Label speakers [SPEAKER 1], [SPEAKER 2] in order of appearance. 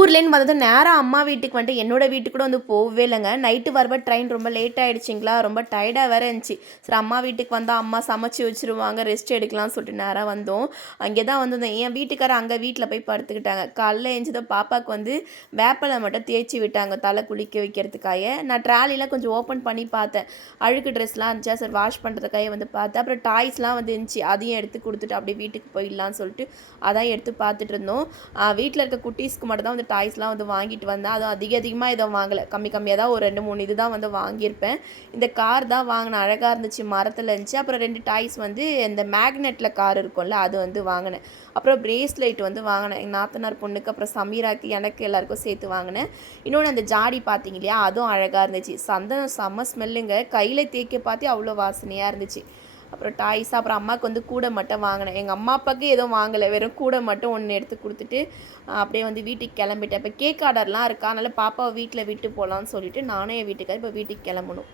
[SPEAKER 1] ஊர்லேருந்து வந்தது நேராக அம்மா வீட்டுக்கு வந்துட்டு என்னோட வீட்டுக்கு கூட வந்து போகவே இல்லைங்க. நைட்டு வரப்ப ட்ரெயின் ரொம்ப லேட் ஆகிடுச்சிங்களா ரொம்ப டயர்டாக வேறு இருந்துச்சு. சரி அம்மா வீட்டுக்கு வந்தால் அம்மா சமைச்சு வச்சுருவாங்க ரெஸ்ட் எடுக்கலாம்னு சொல்லிட்டு நேராக வந்தோம். அங்கே தான் வந்திருந்தோம் என் வீட்டுக்காரர் அங்கே வீட்டில் போய் படுத்துக்கிட்டாங்க. காலைல எழுந்ததும் பாப்பாவுக்கு வந்து வேப்பலை மட்டும் தேய்ச்சி விட்டாங்க தலை குளிக்க வைக்கிறதுக்காக. நான் ட்ராலிலாம் கொஞ்சம் ஓப்பன் பண்ணி பார்த்தேன். அழுக்கு ட்ரெஸ்லாம் இருந்துச்சா? சரி வாஷ் பண்ணுறதுக்காக வந்து பார்த்தேன். அப்புறம் டாய்ஸ்லாம் வந்து இருந்துச்சு. அதையும் எடுத்து கொடுத்துட்டு அப்படியே வீட்டுக்கு போயிடலான்னு சொல்லிட்டு அதான் எடுத்து பார்த்துட்டு இருந்தோம். வீட்டில் இருக்க குட்டீஸ்க்கு மட்டும் தான் வந்து டாய்ஸ்லாம் வந்து வாங்கிட்டு வந்தேன். அதுவும் அதிக அதிகமாக எதுவும் வாங்கலை. கம்மி கம்மியாக தான் ஒரு ரெண்டு மூணு இது தான் வந்து வாங்கியிருப்பேன். இந்த கார் தான் வாங்கினேன் அழகாக இருந்துச்சு மரத்தில் இருந்துச்சு. அப்புறம் ரெண்டு டாய்ஸ் வந்து இந்த மேக்னெட்டில் கார் இருக்கும்ல அது வந்து வாங்கினேன். அப்புறம் பிரேஸ்லைட் வந்து வாங்கினேன். எங்கள் நாத்தனார் பொண்ணுக்கு அப்புறம் சமீராக்கு எனக்கு எல்லாருக்கும் சேர்த்து வாங்கினேன். இன்னொன்று அந்த ஜாடி பார்த்தீங்க இல்லையா அதுவும் அழகாக இருந்துச்சு. சந்தனம் செம்ம ஸ்மெல்லுங்க கையில் தேய்க்க பார்த்து அவ்வளோ வாசனையாக இருந்துச்சு. அப்புறம் டாய்ஸ் அப்புறம் அம்மாவுக்கு வந்து கூடை மட்டும் வாங்கினேன். எங்கள் அம்மா அப்பாவுக்கு எதுவும் வாங்கலை. வெறும் கூடை மட்டும் ஒன்று எடுத்து கொடுத்துட்டு அப்படியே வந்து வீட்டுக்கு கிளம்பிட்டேன். இப்போ கேக் ஆர்டர்லாம் இருக்கா. அதனால் பாப்பாவை வீட்டில் விட்டு போகலான்னு சொல்லிட்டு நானும் என் வீட்டுக்கார் இப்போ வீட்டுக்கு கிளம்பணும்.